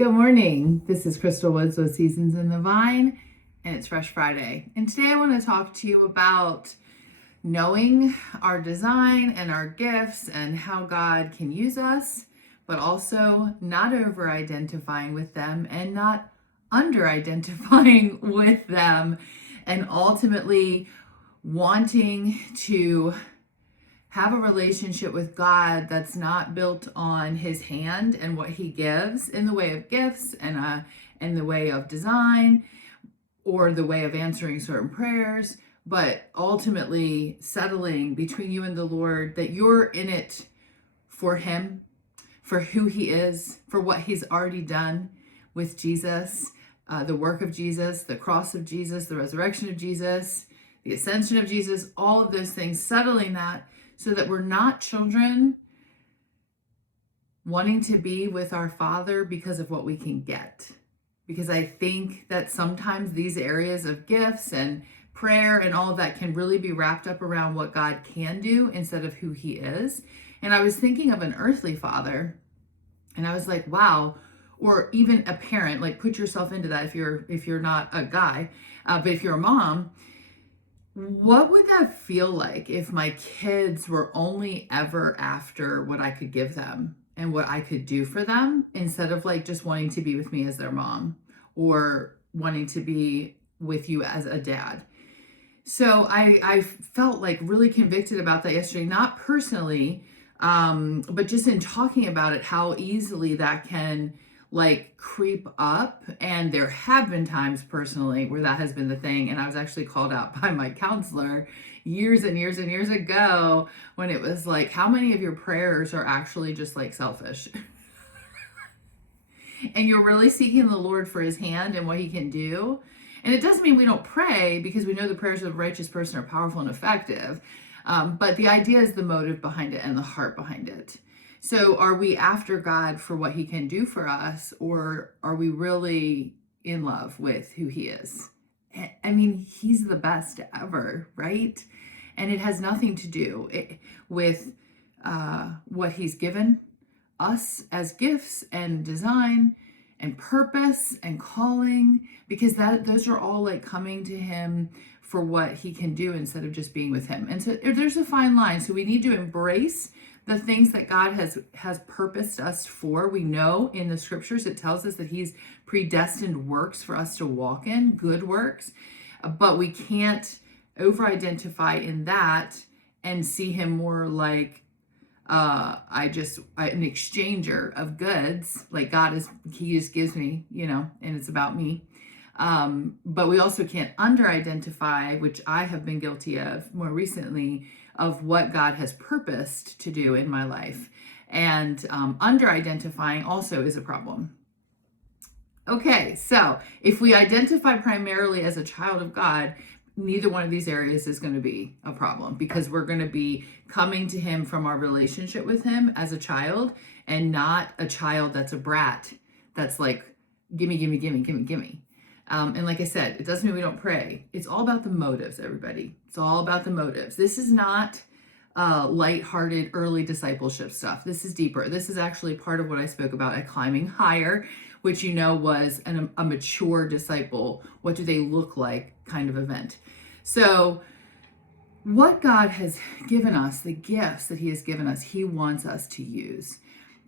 Good morning. This is Crystal Woods with Seasons in the Vine, and it's Fresh Friday. And today I want to talk to you about knowing our design and our gifts and how God can use us, but also not over identifying with them and not under identifying with them, and ultimately wanting to have a relationship with God that's not built on his hand and what he gives in the way of gifts and in the way of design or the way of answering certain prayers, but ultimately settling between you and the Lord that you're in it for him, for who he is, for what he's already done with Jesus, the work of Jesus, the cross of Jesus, the resurrection of Jesus, the ascension of Jesus, all of those things, settling that so that we're not children wanting to be with our Father because of what we can get. Because I think that sometimes these areas of gifts and prayer and all of that can really be wrapped up around what God can do instead of who he is. And I was thinking of an earthly father, and I was like, wow, or even a parent, like put yourself into that if you're not a guy, but if you're a mom, what would that feel like if my kids were only ever after what I could give them and what I could do for them instead of like just wanting to be with me as their mom or wanting to be with you as a dad? So I felt like really convicted about that yesterday, not personally, but just in talking about it, how easily that can like creep up. And there have been times personally where that has been the thing. And I was actually called out by my counselor years and years and years ago when it was like, how many of your prayers are actually just like selfish? And you're really seeking the Lord for his hand and what he can do. And it doesn't mean we don't pray, because we know the prayers of a righteous person are powerful and effective. But the idea is the motive behind it and the heart behind it. So are we after God for what he can do for us, or are we really in love with who he is? I mean, he's the best ever, right? And it has nothing to do with what he's given us as gifts and design and purpose and calling, because those are all like coming to him for what he can do instead of just being with him. And so there's a fine line. So we need to embrace the things that God has purposed us for. We know in the scriptures it tells us that he's predestined works for us to walk in, good works, but we can't over-identify in that and see him more like an exchanger of goods. Like he just gives me, and it's about me. But we also can't under-identify, which I have been guilty of more recently, of what God has purposed to do in my life. And under-identifying also is a problem. Okay, so if we identify primarily as a child of God, neither one of these areas is going to be a problem, because we're going to be coming to him from our relationship with him as a child, and not a child that's a brat that's like, gimme, gimme, gimme, gimme, gimme. And like I said, it doesn't mean we don't pray. It's all about the motives, everybody. It's all about the motives. This is not lighthearted early discipleship stuff. This is deeper. This is actually part of what I spoke about at Climbing Higher, which was a mature disciple. What do they look like kind of event. So what God has given us, the gifts that he has given us, he wants us to use.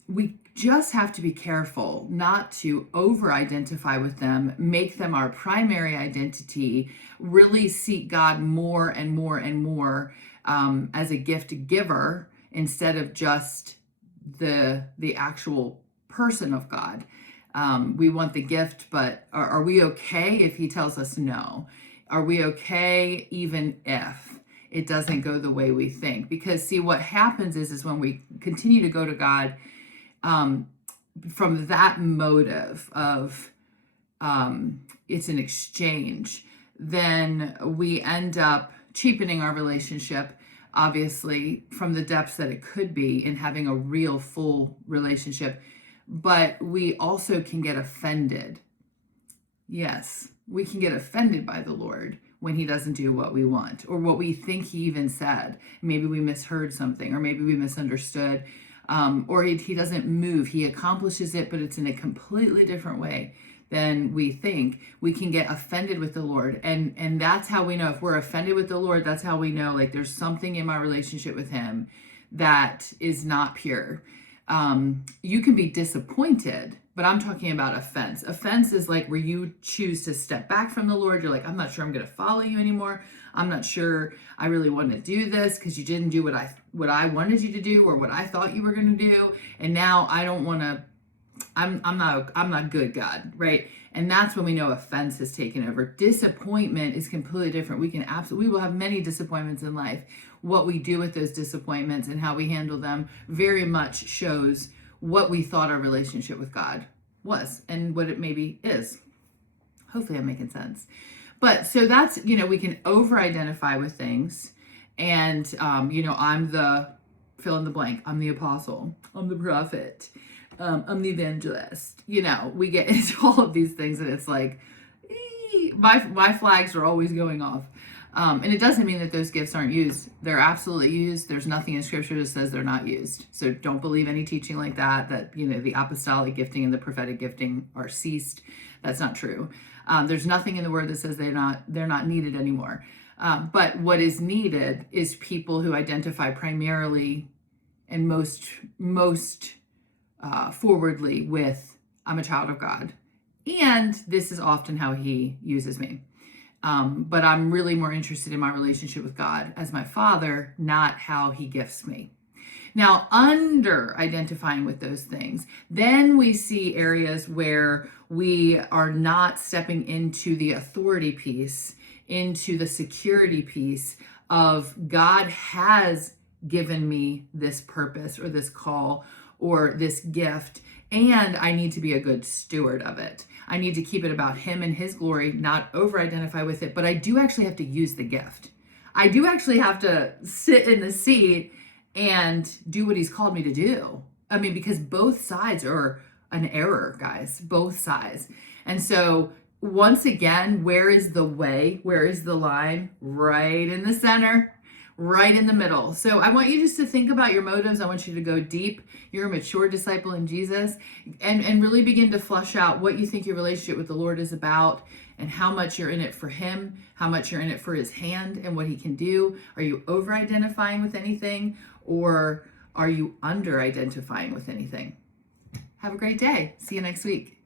We just have to be careful not to over-identify with them, make them our primary identity, really seek God more and more and more as a gift giver instead of just the actual person of God. We want the gift, but are we okay if he tells us no? Are we okay even if it doesn't go the way we think? Because see, what happens is when we continue to go to God from that motive of it's an exchange, then we end up cheapening our relationship, obviously, from the depths that it could be in having a real full relationship. But we also can get offended. Yes, we can get offended by the Lord when he doesn't do what we want or what we think he even said. Maybe we misheard something, or maybe we misunderstood. or he doesn't move. He accomplishes it, but it's in a completely different way than we think. We can get offended with the Lord, and that's how we know. If we're offended with the Lord, that's how we know, like, there's something in my relationship with him that is not pure. You can be disappointed, but I'm talking about offense. Offense is like where you choose to step back from the Lord. You're like, I'm not sure I'm going to follow you anymore. I'm not sure I really want to do this because you didn't do what I wanted you to do or what I thought you were going to do, and now I don't want to. I'm not good, God, right? And that's when we know offense has taken over. Disappointment is completely different. We will have many disappointments in life. What we do with those disappointments and how we handle them very much shows what we thought our relationship with God was and what it maybe is. Hopefully I'm making sense. But so that's, we can over-identify with things. And, I'm the fill in the blank. I'm the apostle. I'm the prophet. I'm the evangelist. We get into all of these things and it's like, my flags are always going off. And it doesn't mean that those gifts aren't used. They're absolutely used. There's nothing in scripture that says they're not used. So don't believe any teaching like that the apostolic gifting and the prophetic gifting are ceased. That's not true. There's nothing in the word that says they're not needed anymore. But what is needed is people who identify primarily and most forwardly with, I'm a child of God. And this is often how he uses me. But I'm really more interested in my relationship with God as my Father, not how he gifts me. Now, under identifying with those things, then we see areas where we are not stepping into the authority piece, into the security piece of God has given me this purpose or this call or this gift, and I need to be a good steward of it. I need to keep it about him and his glory, not over-identify with it, but I do actually have to use the gift. I do actually have to sit in the seat and do what he's called me to do. I mean, because both sides are an error, guys, both sides. And so once again, where is the way? Where is the line? Right in the center, right in the middle. So I want you just to think about your motives. I want you to go deep. You're a mature disciple in Jesus, and really begin to flush out what you think your relationship with the Lord is about and how much you're in it for him, how much you're in it for his hand and what he can do. Are you over-identifying with anything, or are you under-identifying with anything? Have a great day. See you next week.